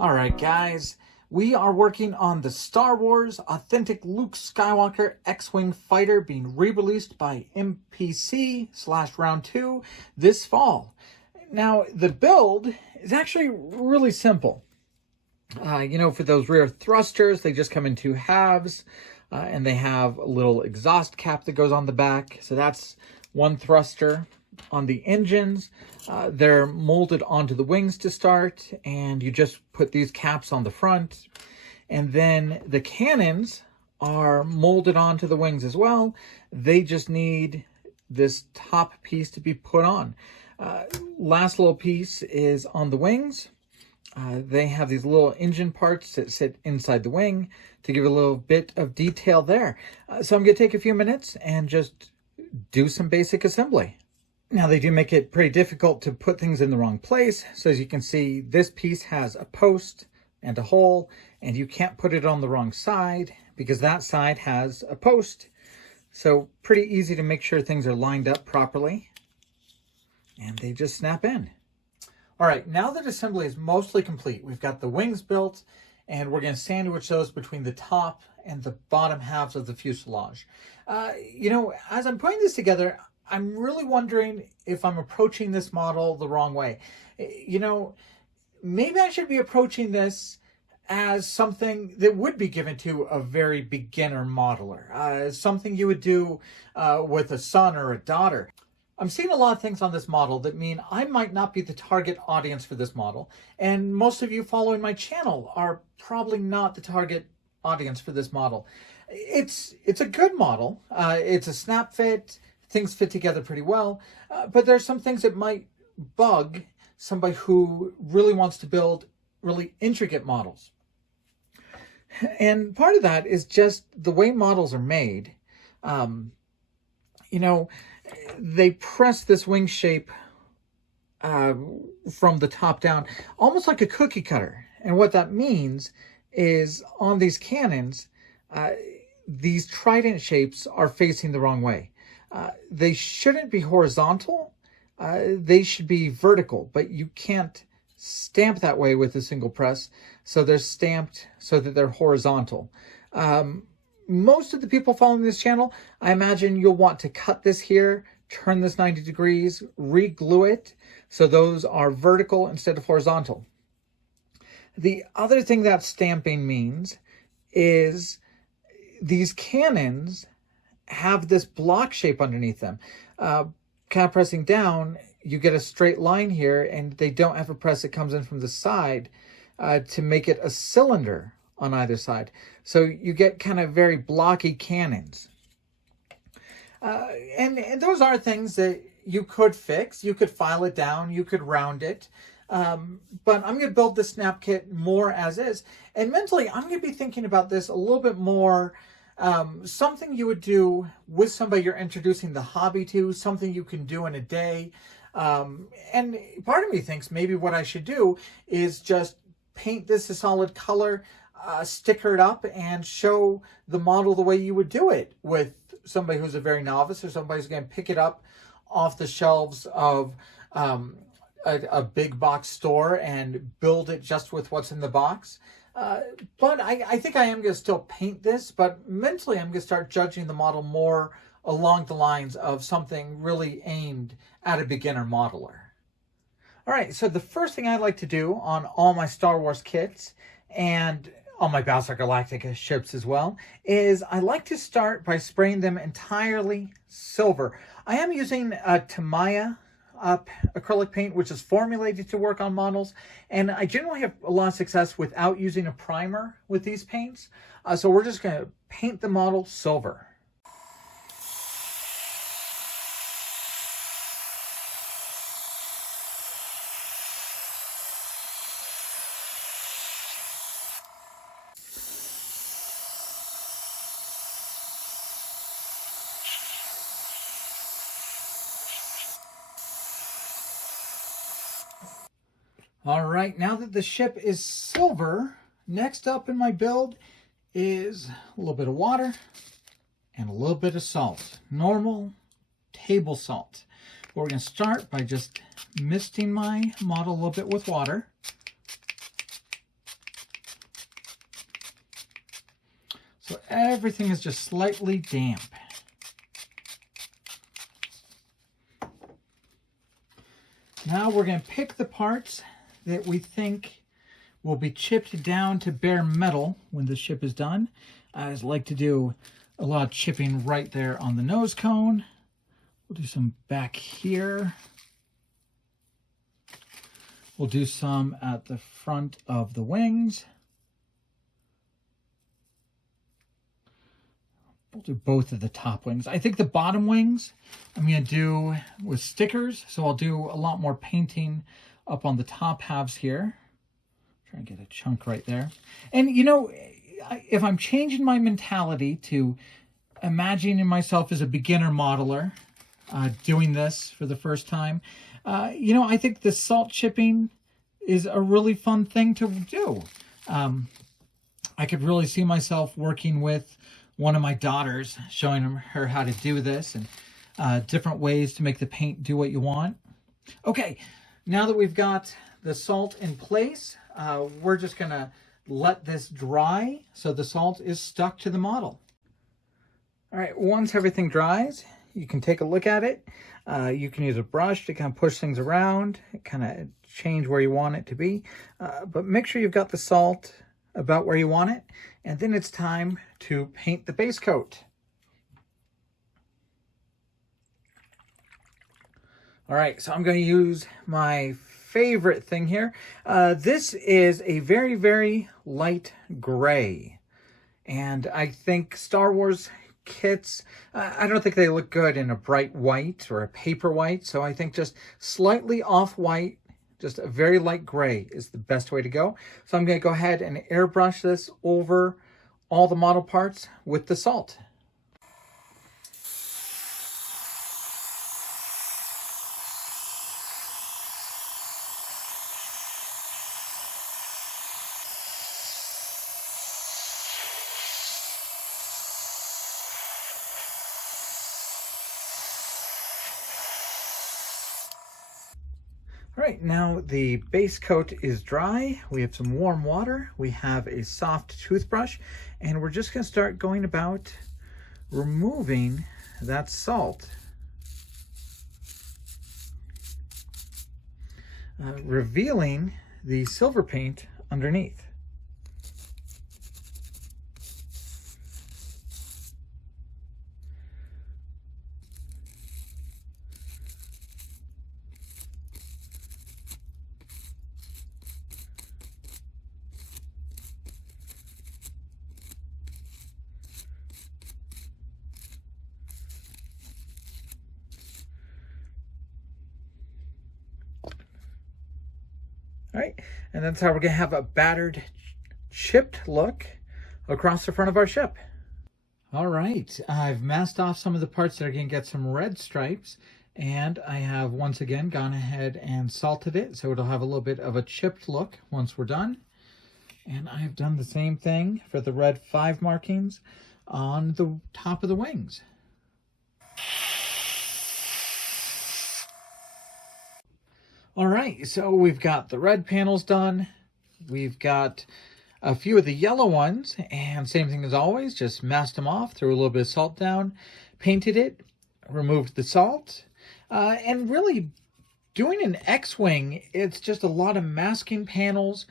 All right, guys, we are working on the Star Wars Authentic Luke Skywalker X-Wing fighter being re-released by MPC/Round 2 this fall. Now, the build is actually really simple. For those rear thrusters, they just come in two halves, and they have a little exhaust cap that goes on the back. So that's one thruster. On the engines, they're molded onto the wings to start, and you just put these caps on the front. And then the cannons are molded onto the wings as well. They just need this top piece to be put on. Last little piece is on the wings. They have these little engine parts that sit inside the wing to give a little bit of detail there. So I'm going to take a few minutes and just do some basic assembly. Now, they do make it pretty difficult to put things in the wrong place. So as you can see, this piece has a post and a hole, and you can't put it on the wrong side because that side has a post. So pretty easy to make sure things are lined up properly, and they just snap in. All right, now that assembly is mostly complete, we've got the wings built, and we're going to sandwich those between the top and the bottom halves of the fuselage. As I'm putting this together, I'm really wondering if I'm approaching this model the wrong way. Maybe I should be approaching this as something that would be given to a very beginner modeler, something you would do with a son or a daughter. I'm seeing a lot of things on this model that mean I might not be the target audience for this model, and most of you following my channel are probably not the target audience for this model. It's a good model. It's a snap fit. Things fit together pretty well, but there's some things that might bug somebody who really wants to build really intricate models. And part of that is just the way models are made. They press this wing shape from the top down, almost like a cookie cutter. And what that means is on these cannons, these trident shapes are facing the wrong way. They shouldn't be horizontal. They should be vertical, but you can't stamp that way with a single press. So they're stamped so that they're horizontal. Most of the people following this channel, I imagine you'll want to cut this here, turn this 90 degrees, re-glue it, so those are vertical instead of horizontal. The other thing that stamping means is these cannons have this block shape underneath them. Kind of pressing down, you get a straight line here, and they don't have a press that comes in from the side to make it a cylinder on either side. So you get kind of very blocky cannons. And those are things that you could fix. You could file it down, you could round it. But I'm going to build the snap kit more as is. And mentally, I'm going to be thinking about this a little bit more. Something you would do with somebody you're introducing the hobby to, something you can do in a day. And part of me thinks maybe what I should do is just paint this a solid color, sticker it up, and show the model the way you would do it with somebody who's a very novice, or somebody who's going to pick it up off the shelves of a big box store and build it just with what's in the box. But I think I am going to still paint this, but mentally I'm going to start judging the model more along the lines of something really aimed at a beginner modeler. All right, so the first thing I like to do on all my Star Wars kits, and on my Battlestar Galactica ships as well, is I like to start by spraying them entirely silver. I am using a Tamiya acrylic paint, which is formulated to work on models, and I generally have a lot of success without using a primer with these paints. So we're just going to paint the model silver. All right, now that the ship is silver, next up in my build is a little bit of water and a little bit of salt. Normal table salt. We're going to start by just misting my model a little bit with water. everything is just slightly damp. Now we're going to pick the parts that we think will be chipped down to bare metal when the ship is done. I just like to do a lot of chipping right there on the nose cone. We'll do some back here. We'll do some at the front of the wings. We'll do both of the top wings. I think the bottom wings I'm going to do with stickers, so I'll do a lot more painting up on the top halves here. Try and get a chunk right there. And you know, if I'm changing my mentality to imagining myself as a beginner modeler, doing this for the first time, you know, I think the salt chipping is a really fun thing to do. I could really see myself working with one of my daughters, showing her how to do this and different ways to make the paint do what you want. Okay, now that we've got the salt in place, we're just gonna let this dry so the salt is stuck to the model. All right, once everything dries, you can take a look at it. You can use a brush to kind of push things around, kind of change where you want it to be. But make sure you've got the salt about where you want it. And then it's time to paint the base coat. All right, so I'm going to use my favorite thing here. This is a very, very light gray. And I think Star Wars kits, I don't think they look good in a bright white or a paper white. So I think just slightly off-white, just a very light gray is the best way to go. So I'm going to go ahead and airbrush this over all the model parts with the salt. All right, now the base coat is dry. We have some warm water. We have a soft toothbrush, and we're just going to start going about removing that salt. Revealing the silver paint underneath. All right, and that's how we're going to have a battered, chipped look across the front of our ship. All right, I've masked off some of the parts that are going to get some red stripes, and I have once again gone ahead and salted it, so it'll have a little bit of a chipped look once we're done. And I have done the same thing for the red 5 markings on the top of the wings. All right, so we've got the red panels done. We've got a few of the yellow ones, and same thing as always, just masked them off, threw a little bit of salt down, painted it, removed the salt, and really doing an X-Wing, it's just a lot of masking panels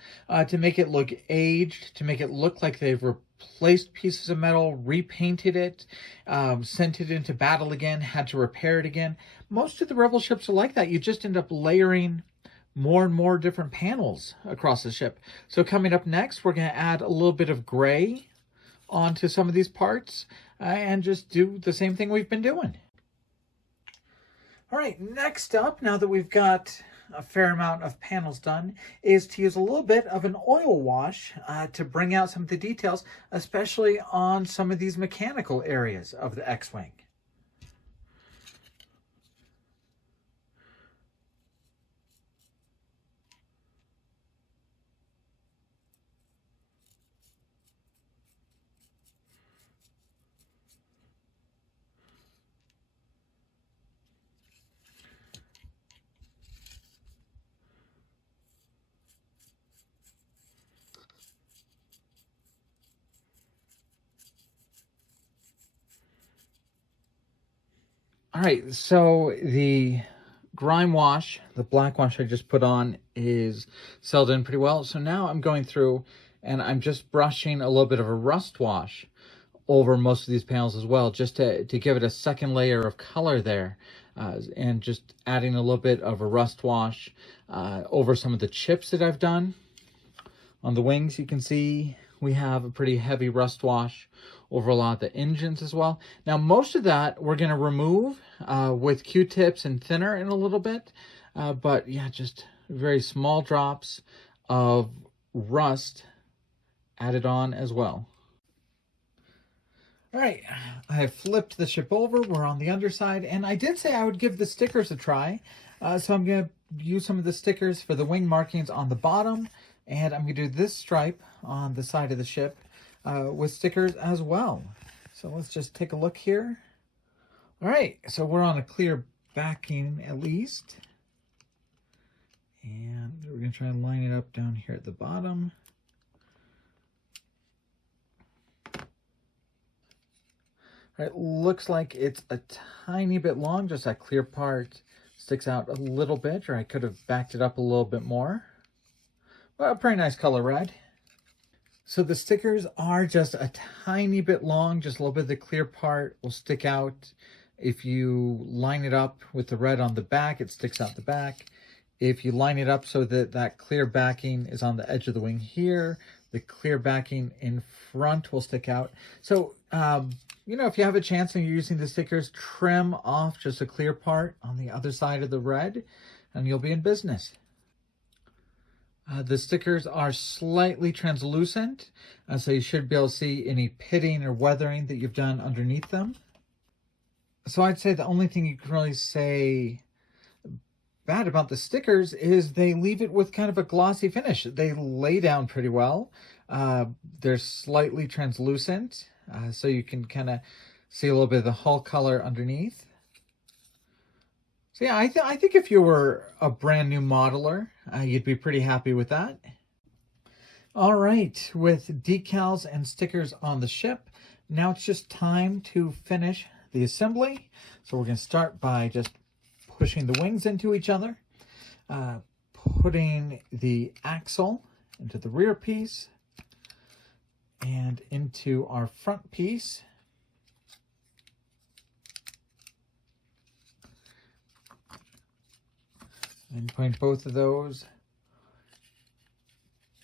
to make it look aged, to make it look like they've replaced pieces of metal, repainted it, sent it into battle again, had to repair it again. Most of the Rebel ships are like that. You just end up layering more and more different panels across the ship. So coming up next, we're going to add a little bit of gray onto some of these parts and just do the same thing we've been doing. All right, next up, now that we've got a fair amount of panels done, is to use a little bit of an oil wash to bring out some of the details, especially on some of these mechanical areas of the X-Wing. All right, so the grime wash, the black wash I just put on, is settled in pretty well. So now I'm going through and I'm just brushing a little bit of a rust wash over most of these panels as well, just to give it a second layer of color there. And just adding a little bit of a rust wash over some of the chips that I've done. On the wings, you can see we have a pretty heavy rust wash over a lot of the engines as well. Now, most of that we're going to remove with Q-tips and thinner in a little bit. But yeah, just very small drops of rust added on as well. All right, I have flipped the ship over. We're on the underside, and I did say I would give the stickers a try. So I'm going to use some of the stickers for the wing markings on the bottom, and I'm going to do this stripe on the side of the ship with stickers as well. So let's just take a look here. All right, so we're on a clear backing at least. And we're going to try and line it up down here at the bottom. It looks like it's a tiny bit long, just that clear part sticks out a little bit, or I could have backed it up a little bit more. Well, a pretty nice color red. So the stickers are just a tiny bit long, just a little bit of the clear part will stick out. If you line it up with the red on the back, it sticks out the back. If you line it up so that that clear backing is on the edge of the wing here, the clear backing in front will stick out. So, you know, if you have a chance and you're using the stickers, trim off just a clear part on the other side of the red, and you'll be in business. The stickers are slightly translucent, so you should be able to see any pitting or weathering that you've done underneath them. So I'd say the only thing you can really say bad about the stickers is they leave it with kind of a glossy finish. They lay down pretty well. They're slightly translucent, so you can kind of see a little bit of the hull color underneath. So yeah, I think if you were a brand new modeler, you'd be pretty happy with that. All right, with decals and stickers on the ship, now it's just time to finish the assembly. So we're going to start by just pushing the wings into each other, putting the axle into the rear piece and into our front piece. And putting both of those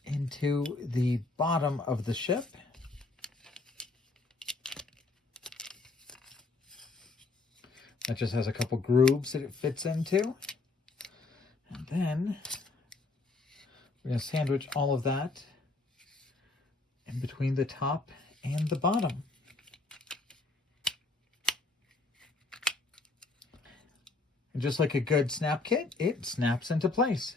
into the bottom of the ship. That just has a couple grooves that it fits into. And then we're going to sandwich all of that in between the top and the bottom. And just like a good snap kit, it snaps into place.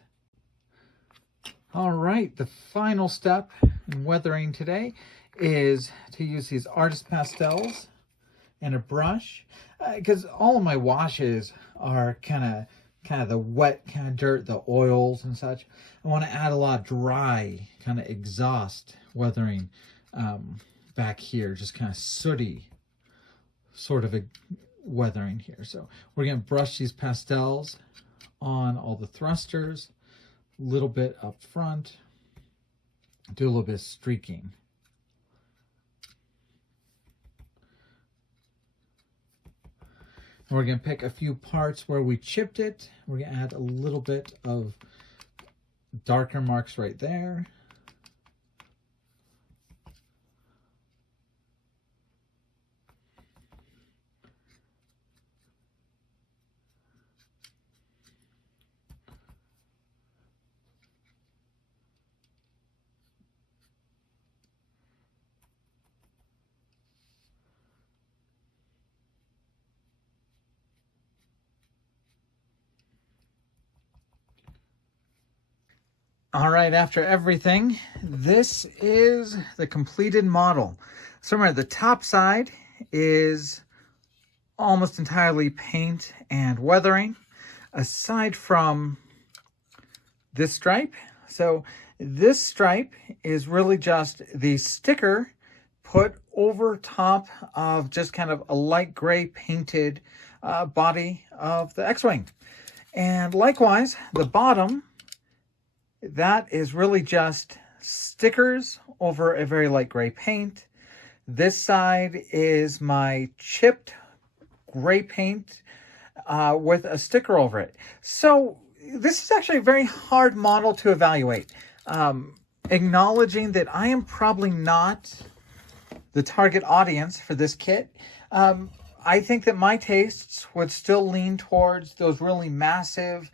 All right, the final step in weathering today is to use these artist pastels and a brush, because all of my washes are kind of the wet kind of dirt, the oils and such. I want to add a lot of dry kind of exhaust weathering back here, just kind of sooty sort of a weathering here. So we're going to brush these pastels on all the thrusters, a little bit up front, do a little bit of streaking. And we're going to pick a few parts where we chipped it. We're going to add a little bit of darker marks right there. All right, after everything, this is the completed model. Somewhere the top side is almost entirely paint and weathering, aside from this stripe. So this stripe is really just the sticker put over top of just kind of a light gray painted body of the X-Wing. And likewise, the bottom, that is really just stickers over a very light gray paint. This side is my chipped gray paint with a sticker over it. So this is actually a very hard model to evaluate. Acknowledging that I am probably not the target audience for this kit. I think that my tastes would still lean towards those really massive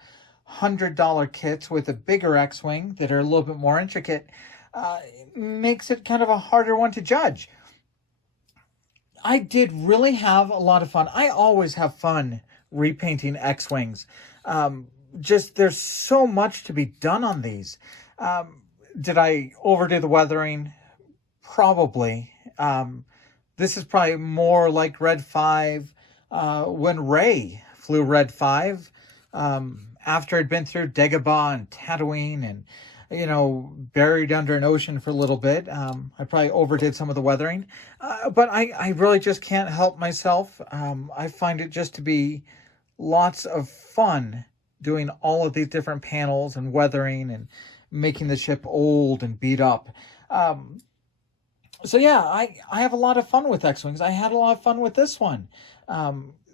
$100 kits with a bigger X-Wing that are a little bit more intricate. Makes it kind of a harder one to judge. I did really have a lot of fun. I always have fun repainting X-Wings. Just there's so much to be done on these. Did I overdo the weathering? Probably. This is probably more like Red 5 when Rey flew Red 5 after it'd been through Dagobah and Tatooine and, you know, buried under an ocean for a little bit. I probably overdid some of the weathering, but I really just can't help myself. I find it just to be lots of fun doing all of these different panels and weathering and making the ship old and beat up. So yeah, I have a lot of fun with X-Wings. I had a lot of fun with this one.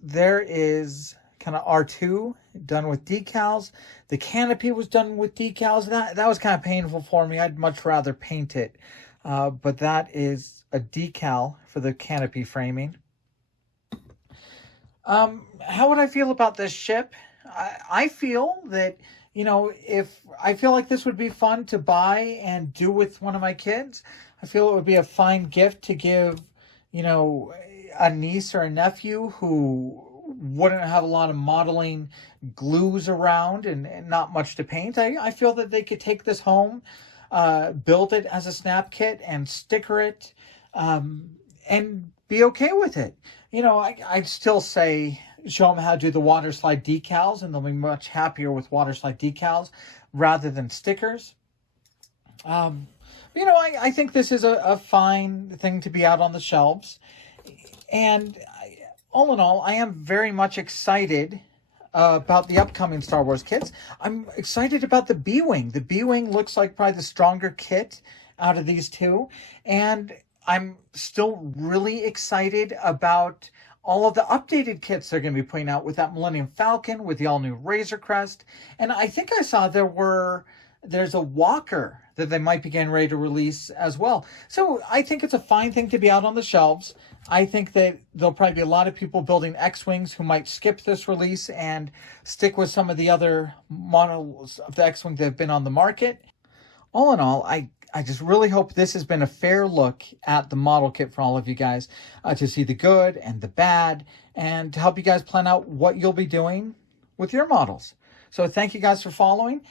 There is kind of R2 done with decals. The canopy was done with decals. That was kind of painful for me. I'd much rather paint it. But that is a decal for the canopy framing. How would I feel about this ship? I feel that, you know, if I feel like this would be fun to buy and do with one of my kids, I feel it would be a fine gift to give, you know, a niece or a nephew who wouldn't have a lot of modeling glues around and not much to paint. I feel that they could take this home, build it as a snap kit and sticker it, and be okay with it. You know, I'd still say show them how to do the water slide decals, and they'll be much happier with water slide decals rather than stickers. You know, I think this is a fine thing to be out on the shelves. And all in all, I am very much excited about the upcoming Star Wars kits. I'm excited about the B-Wing. The B-Wing looks like probably the stronger kit out of these two. And I'm still really excited about all of the updated kits they're going to be putting out with that Millennium Falcon, with the all-new Razor Crest. And I think I saw there's a Walker that they might be getting ready to release as well. So I think it's a fine thing to be out on the shelves. I think that there'll probably be a lot of people building X-Wings who might skip this release and stick with some of the other models of the X-Wing that have been on the market. All in all, I just really hope this has been a fair look at the model kit for all of you guys, to see the good and the bad, and to help you guys plan out what you'll be doing with your models. So thank you guys for following.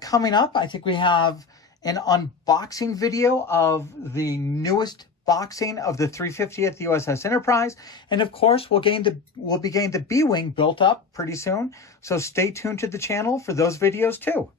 Coming up, I think we have an unboxing video of the newest boxing of the 350th USS Enterprise. And of course, we'll be getting the B-Wing built up pretty soon. So stay tuned to the channel for those videos too.